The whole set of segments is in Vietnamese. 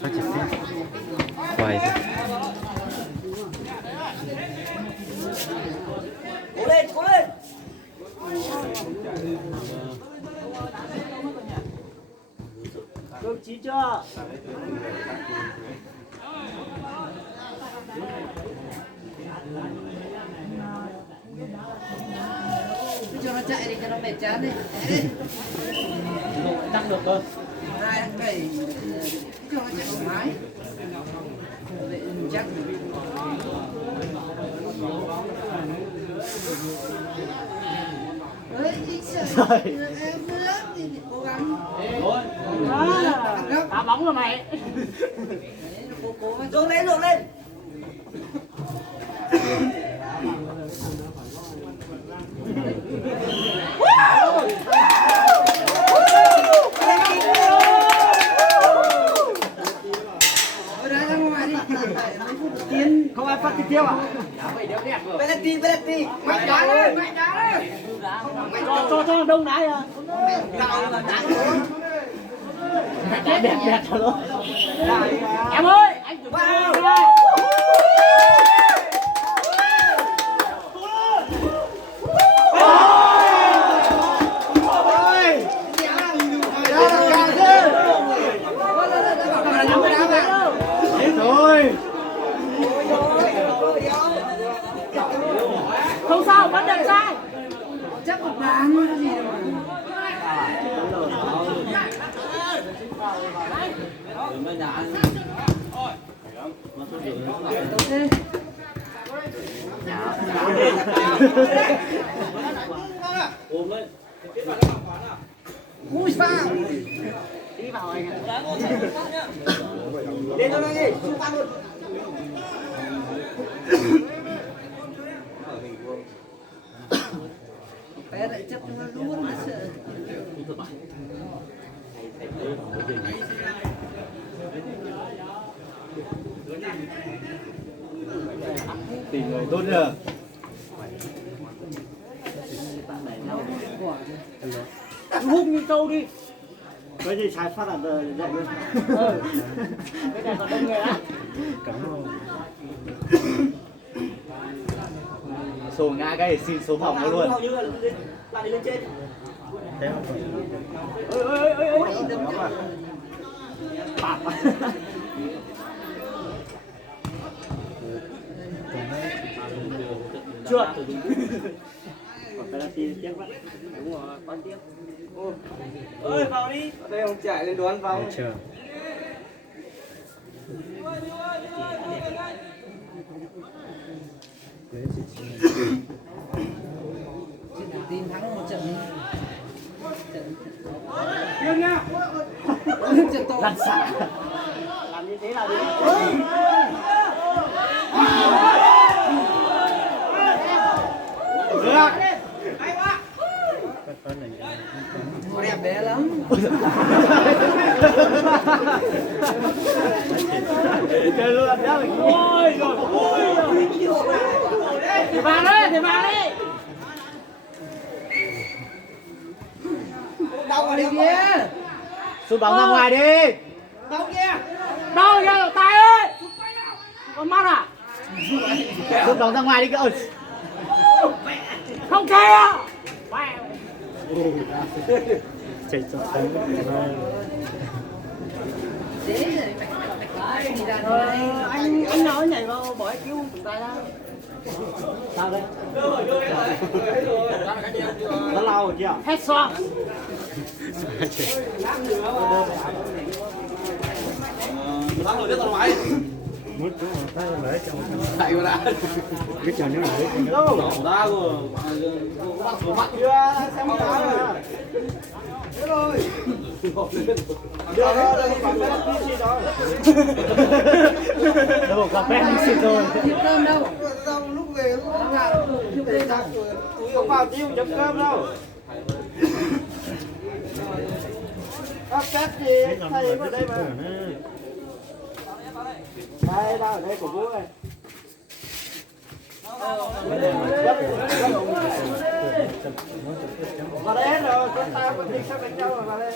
Phát triển tiếp quay ra. Cố lên, cố lên. Đồng chí chưa? Cho nó chạy đi cho nó mệt chán đi. Đăng được cơ. Hai phải cho nó chạy thoải mái. Để chắc. Đấy, em nữa thì cố gắng. Đá bóng rồi mày. Cố Rộn lên, rộn lên. Không ai phát tiếp theo à? Penalty, penalty. Mạnh đá lên, mạnh đá lên. Cho đông đá à? Đá đẹp đẹp cho nó. Em ơi, anh đừng vào. Không sao, vẫn được sai. chắc một đàn cái gì đâu ui sao Đi vào anh ạ. lên cho nó đi xung quanh luôn bé lại chấp cho nó luôn nó sợ Tìm người tốt nhờ. Hút như trâu đi. Cái gì trái phát là dạy luôn. Cái này còn đông người á. Cảm ơn. Số ngã cái xin số phòng nó luôn. Hầu như là đi lên trên. Thế không? Ơi. Chưa. Còn penalty tiếc quá. Đúng rồi, con tiếc. Ơi vào đi. ở đây ông chạy lên đoán vào Chờ. tin thắng một trận Yên nha. trận to Lăn xả. Làm như thế là đi. Được. đẹp bé lắm Chơi luôn nhá. Ôi rồi. Thì vào đi, thì vào đi. đau ở đây kia Sút bóng ra ngoài đi. đau kia Đâu kìa, Tài ơi. Con mắt à? Sút bóng ra ngoài đi cơ. Không kìa. Chạy cho thấy. Anh nói nhảy vào bỏ cứu chúng ta ra. Sao đây? Nó lao rồi kìa. Hết xoa. Muốn chú tay lấy cho Chạy vào đã. Biết chờ nữa rồi. Đâu? Đá của bác số mặt chưa? Xem đá rồi. Thế rồi. Đưa đó, đây có penalty đó. Đâu có penalty rồi. Chấm cơm đâu? Lúc về không vào tiêu chấm cơm đâu. Các phép gì thầy vào đây mà. Đây đâu ở đây của bố này. Vào đây hết rồi, chúng ta vẫn đi sang đánh nhau vào đây.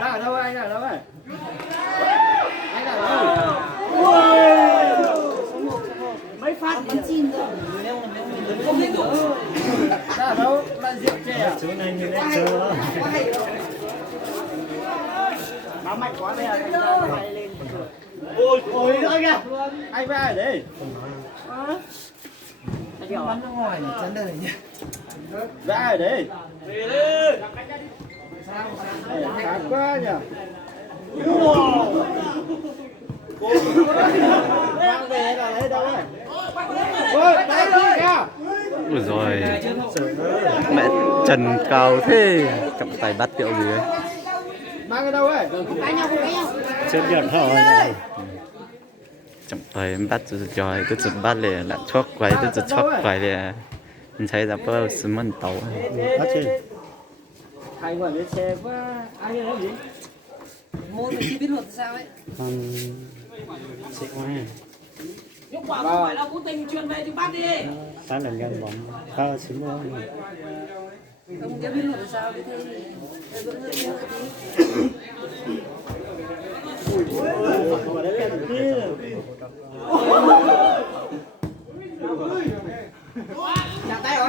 Đang ở đâu anh, ở đâu rồi? Anh ở đâu? Mấy phát bắn chim rồi. Không biết đủ. Đang ở đâu? Là rượu chè à? Chỗ này như này chơi đó. Nó mạnh quá đây à? Ôi, ôi nữa kìa. Anh với ai ở đây? Anh bắn ra ngoài này chắn đời nhỉ. Với ai ở đây? Khá quá nhỉ? Mang về là lấy đâu rồi? Ôi, đây kìa. Ui rồi mẹ Trần cao thế, trọng tài bắt kiểu gì đấy. Mang cái đâu ấy? Chơi giật thôi. Trọng tài bắt rồi cứ chụp bắt liền là chót quay cứ chót quay liền. Mình thấy là bao sự mất tàu. Bắt chứ. Thành quả lên xe quá. Ai nghe nói gì? Môn thì biết luật sao ấy. Xịn quá. Lúc quả không phải là cố tình truyền về thì bắt đi. Sáng lần gần bóng. Khá xíu quá. Không biết luật sao đi thế. Vẫn hơi yêu tí. Ủa đấy là kia. Chạm tay rồi.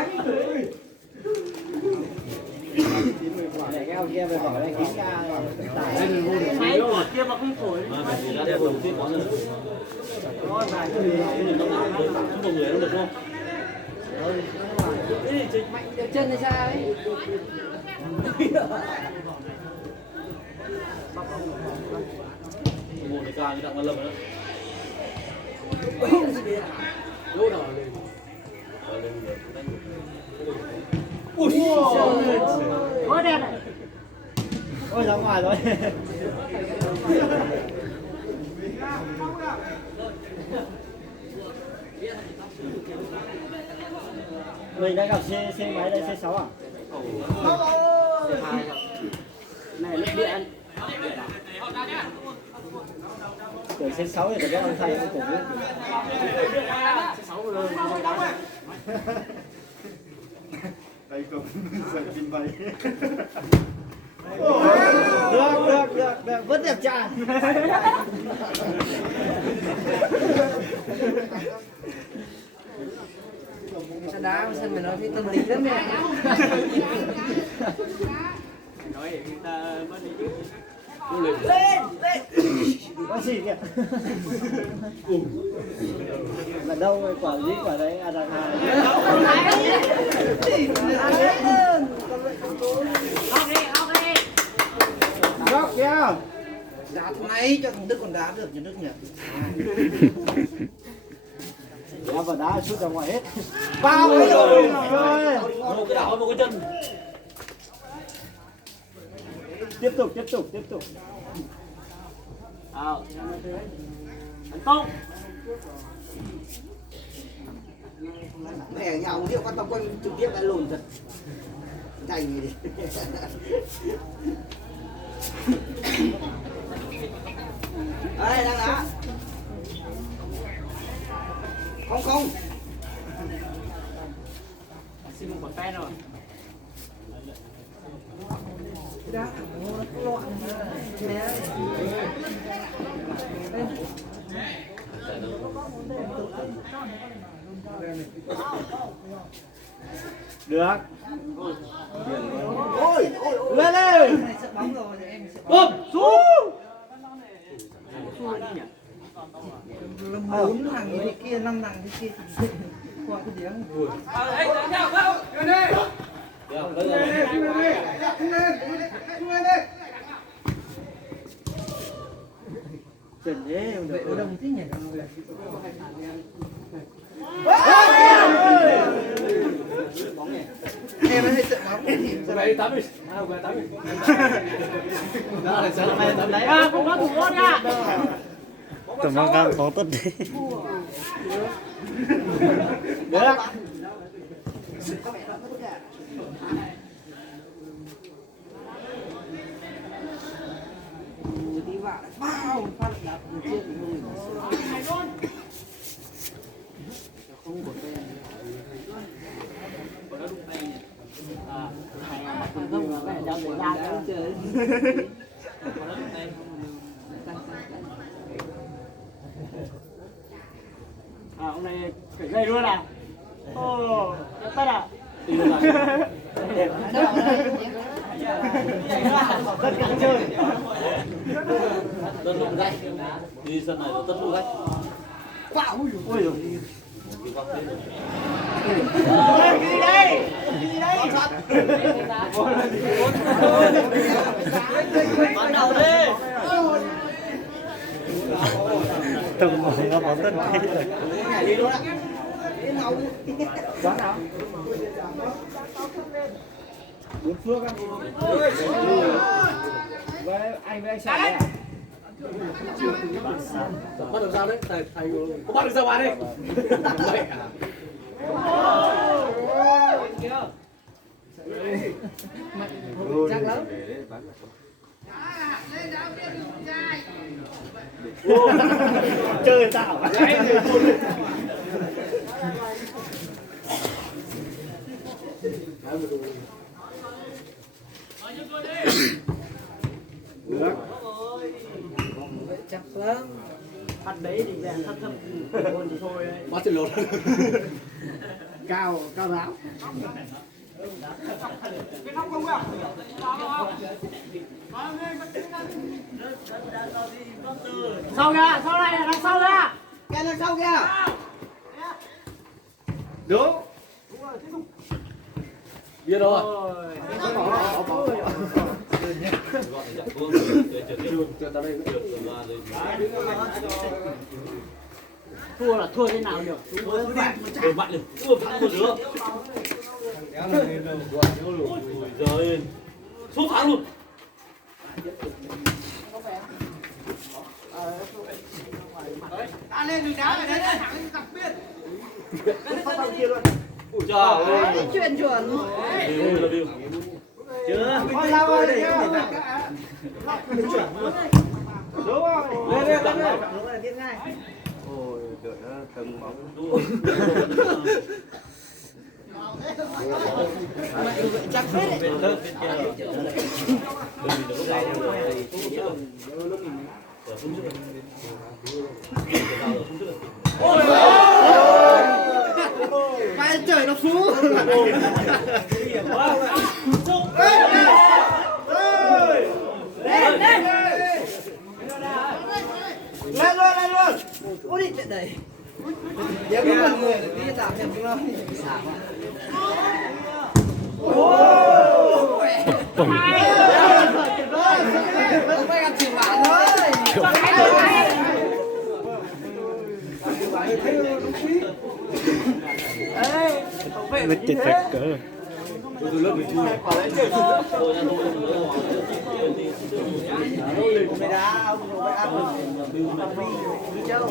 Để cái ông kia về khỏi đây kính ra. Máy của kia mà không thổi. Mạnh được chân thì sao ấy. Một cái ca như đặng văn lâm đó. Ui trời. Quá đẹp này. Ôi ra ngoài rồi. Mình đang gặp xe máy đây, xe 6 à? Này lúc điện. Tưởng xe 6 thì cái ông thầy ông cổ vũ. Đây cũng giật kim bay. Được, vẫn đẹp trai. Sao đá sân mày nói thấy tâm lý lắm nè. Có gì kìa. Là đâu rồi, quả gì quả đấy à, đang hai. Góc kìa. Đá thằng này cho thằng Đức còn đá được cho Đức nhỉ. Đá vào đá sút ra ngoài hết. Bao cái rồi. Một cái đảo một cái chân. Tiếp tục. Thành công. Mẹ nhà ông Diệu quan tâm quân trực tiếp đã lùn thật. Thành gì đi. Đây đang đá. Không. Xin một quả pen rồi. Được. Ôi. Lên. Sợ bóng rồi em sợ. Bốp xuống. 4 thằng thế kia, 5 thằng thế kia thì qua cái tiếng. Trần thế vậy ở đông thế nhỉ em hay sợ bóng Vậy tắm đi. Về tắm đi. Đó là sợ mày tắm đấy. cũng có thủ môn nha tụi nó đang có tất đi được tí vào bao phát đạp chưa không có quen không là mẹ đâu để ra đâu chơi ông này phải dây luôn à ồ tắt à Đi luôn à. tất cả chơi Tất luôn gạch. Đi sân này nó tất luôn gạch. wow ôi rồi Đi qua thế rồi. cái gì đây cái gì đây bắt đầu đi tụi nó có tất đi rồi đi luôn ạ quán nào bốn phước á với anh Sài đấy à Bắt được sao đấy? Thầy có bắt được sao bạn đi? Vậy à? chắc lắm chơi tao chắc lắm bắt đấy thì rèn thấp thấp còn thì thôi Bắt trên lột. cao cao giáo sau kìa sau này là đằng sau kìa cái đằng sau kìa đúng Biết rồi. thua là thua thế nào được Rồi bạn được. Ui, thắng một đứa. Ôi giời. Sút thắng luôn. ta lên đừng đá này đấy thẳng cặp biết phát đầu kia luôn Ui trời ơi. chuyện chuẩn Điều là điều. chưa thôi lao ơi để chuẩn luôn đúng không lên lên lên đúng là tiếp ngay Ôi trời ơi, từng bóng. chắc phết đấy vai trời nó phú lên luôn ôi đi trận này giờ cái phần người đi tạm nhập chúng nó không phải gặp chịu bạn thôi nó chết thật cỡ Từ lớp 12. mày đá ông phải ăn đi châu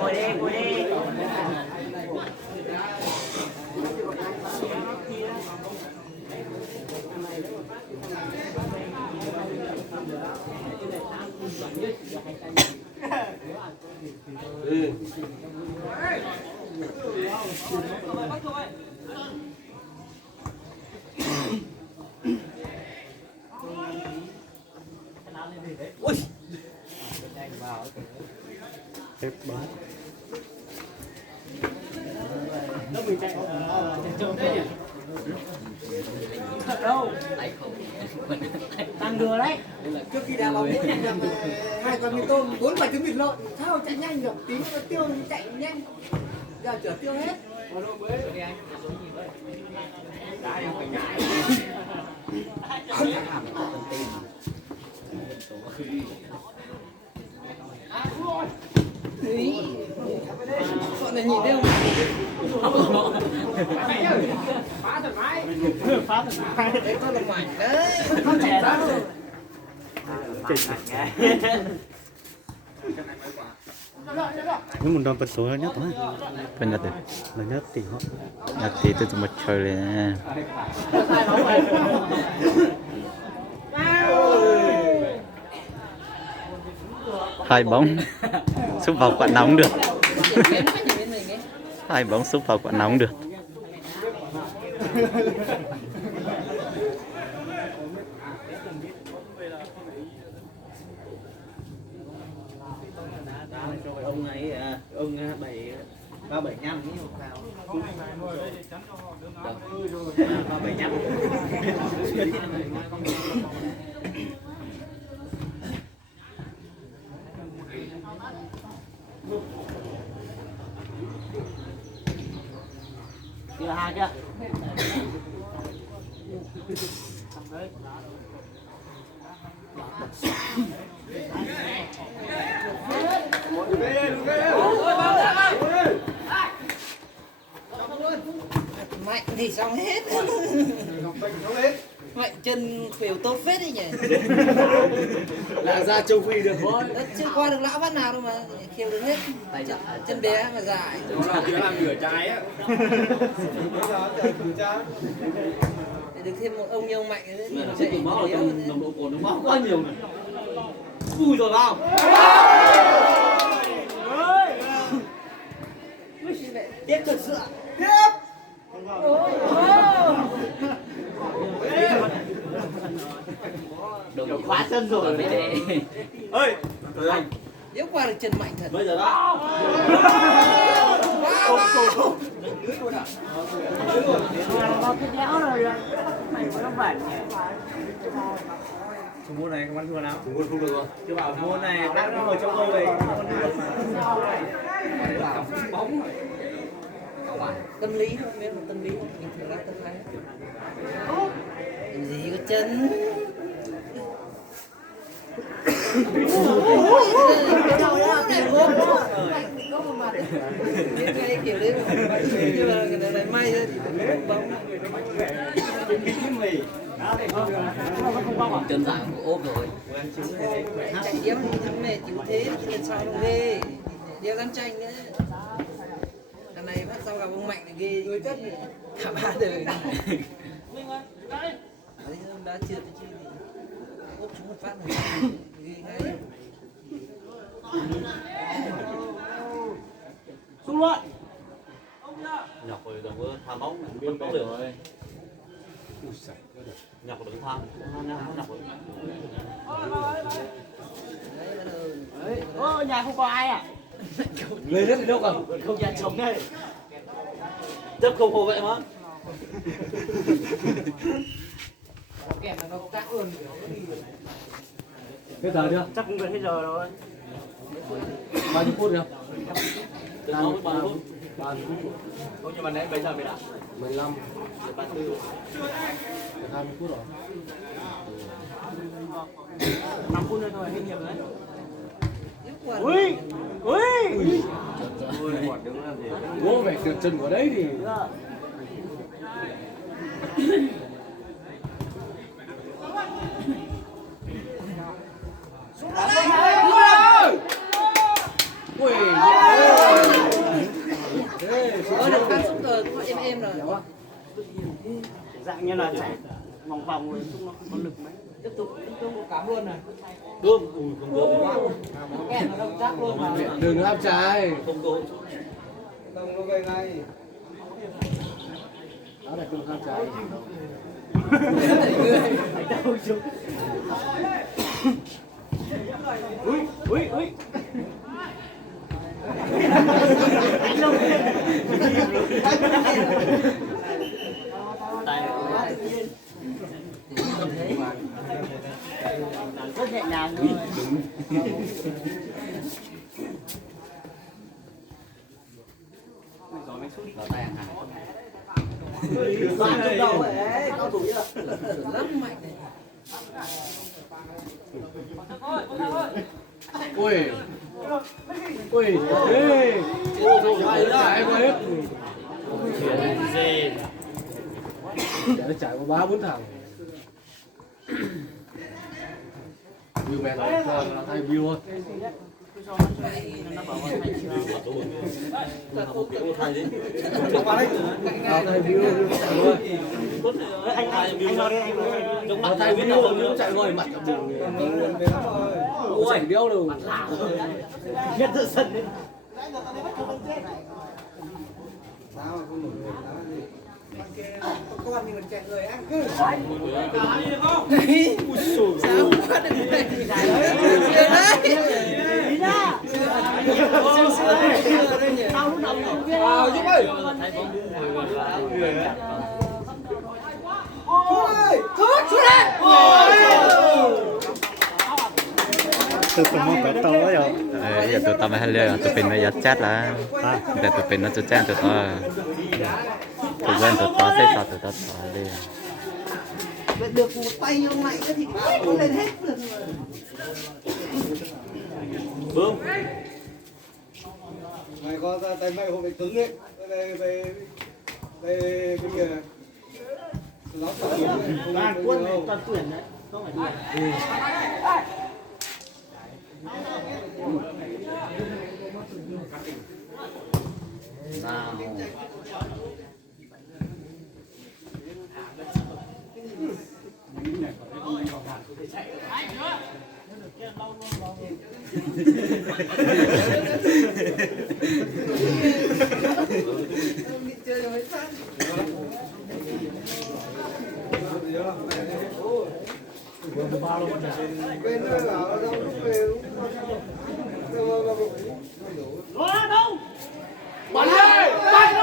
ngồi đi hết bá đâu ăn dừa đấy. Trước khi đá bóng muốn nhầm 2 con mì tôm, 4 quả trứng vịt lộn, sao chạy nhanh được, tí nó tiêu chạy nhanh. Giờ chở tiêu hết. Bọn này nhìn thấy không? Phá thật mái. Đấy con là mảnh đấy. Con trẻ đó. Nhưng mình đòn bật số lớn nhất thôi. Bên nhật Lớn nhất thì họ. nhật thì tôiจะมาchơiเลยนะhai bóng xúc vào quả nóng được hai bóng xúc vào quả nóng được Ông ấy ông 375 nhé một phao. 375. Kia hai kia. Mạnh thì xong hết. Mạnh chân khuỷu tốt phết đấy nhỉ. Là ra châu Phi được thôi. Chưa qua được lão phát nào đâu mà khiêu được hết. Chân bé mà dài. Làm nửa trái á. Để được thêm một ông như ông Mạnh nữa. Chết từ máu ở trong nồng độ cồn nó máu quá nhiều này. Vui rồi vào. Tiếp thật sự. Được khóa chân rồi. Ơi, anh. Nếu qua được chân Mạnh thật. Bây giờ đó. Nó cái đéo rồi. Mày nó bẩn. Thủ môn này không ăn thua nào? Thủ môn không được rồi. Chứ bảo thủ môn này đang ngồi trong tôi về. Bóng rồi. Tâm lý không biết một tâm lý không bình thường là tâm lý. Làm gì có chân. Cái đầu đó này ốm có một mặt cái kiểu đấy nhưng mà người này may thôi thì bóng Chân dạng của ốp rồi. chạy đéo thì thằng mẹ chịu thế thì lần sau nó ghê đéo dám tranh nữa. Thằng này phát sau gặp ông Mạnh là ghê đuối chất cả ba đời. Đã trượt chứ ốp chúng một phát này ghê ngay. Xuống luôn. Nhọc rồi đừng có tham bóng, vẫn bóng được rồi. Nhọc đừng tham, nhọc rồi. Nhà không có ai à? Người rất là đâu cả, không nhà chồng đây. Chấp không hồ vậy mà. Kèm là nó tác luôn. Hết giờ chưa? Chắc cũng gần hết giờ rồi. Bao nhiêu phút rồi? Từ 6 đến 30 phút. 30 phút. Không nhưng mà nãy bây giờ mới đã 15, 34. 20 phút rồi. 5 phút nữa thôi, hết nhiều đấy. Ui! Ui! Bố phải trượt chân của đấy thì Ui! Được phát xúc rồi, em rồi. Dạng như là chạy vòng vòng rồi, chúng nó không có lực mấy. Tiếp tục cắm luôn này. cơm, không cơm quá. Kèm nó động tác luôn mà. Đừng áp trái. Không cơm. Không nó gây ngay. Đó là cơm áp trái. Ui! nhẹ nhàng thôi. Bạn trong đầu ấy, cao thủ chưa? Rất mạnh này. Ui ui ê chạy qua hết gì chạy qua 3-4 thằng view mẹ nó thay view thôi thay view anh thay view chạy ngồi mặt ở đường ôi điêu đâu Nhất tự sân đi. Con mình còn chạy người ăn cứ. Sao quá được này. Tao lúc đầu không biết. giúp ơi Ôi, thoát xuống đây. Tôi không có tao đó rồi. อย่าตัวตามไม่ให้เรื่องตัวเป็นไม่ยัดจัดละแต่ตัวเป็นน่าจะแจ้งตัวต่อตัวเล่นตัวต่อใส่ต่อตัวต่อเลย Được một tay như ông này thì nó lên hết được. Mày có tay mày hôm nay cứng đấy. Đây cái kia. Nó toàn quân này toàn tuyển đấy, không phải đùa. nào Chơi mấy phát. Bên đó là đâu lúc về lúc bắn đi bắn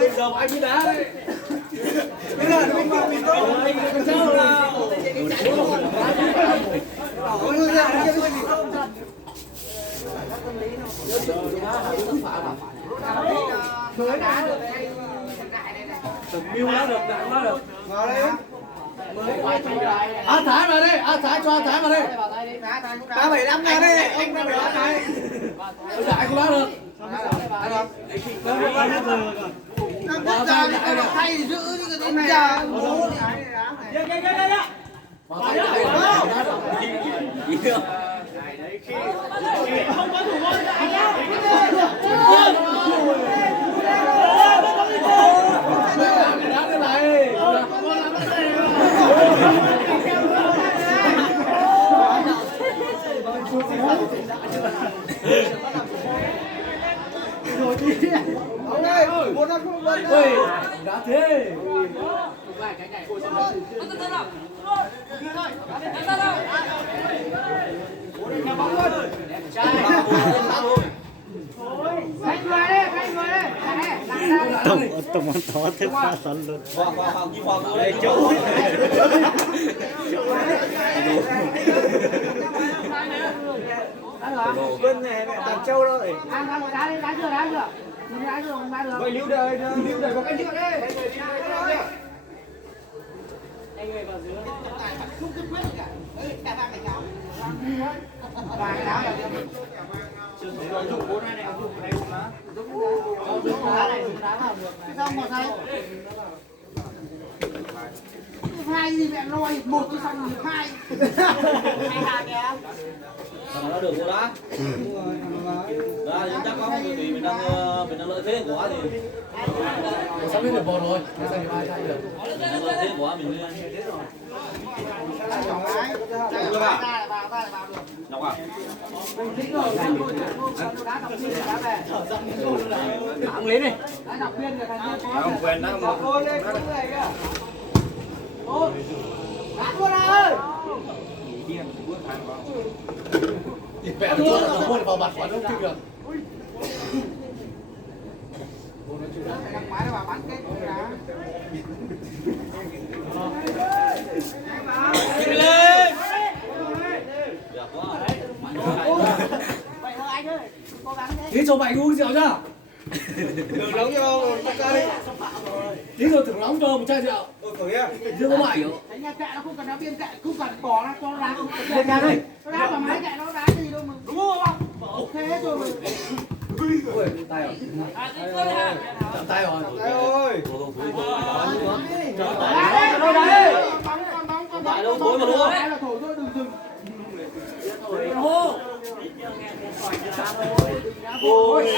bây giờ anh đi đá đấy bây giờ mình vào mình đâu anh còn sao nào ôi người ra kia cái gì không Cưới đá được đây. biêu nó được đạn nó được vào đây Thái vào đây Thái cho Thái vào đây ta 7 năm ra đây ông ra 7 năm này đại của nó được năm nhất ra thì cái thay giữ những cái này ra bố không có thủ môn ông ơi một năm không lên đã thế Tụi mình thỏ thêm pha sẵn luôn. bên này Tàn Châu đâu rồi Đá chưa? vậy lưu đời có cái chuyện đấy hai gì mẹ lôi một cái xong rồi hai nó được rồi đó. Đó thì chắc có người thì mình đang lợi thế của thì sắp biết được bò rồi sai được lợi thế của mình Ngọc à? ông lấy này Không quen đó không? mẹ nó vào mặt quả không chịu được Tí cho mày uống rượu nhá. Đừng nóng cho một chai. Tí rồi thưởng nóng cho một chai rượu. Ôi khởi nha. Rượu có mày. Nhà kệ nó không cần đá biên kệ, không cần bỏ ra cho nó đá. Lên nhà đây. Nó đá vào máy kệ nó đá gì đâu mà. Đúng không? Thế hết rồi mà. Ui, tay rồi. Chạm tay rồi. Đây ơi. Đá đấy, nó đá. Con Tại đâu thối mà thua. Đá là thổi thôi, đừng dừng. Ôi.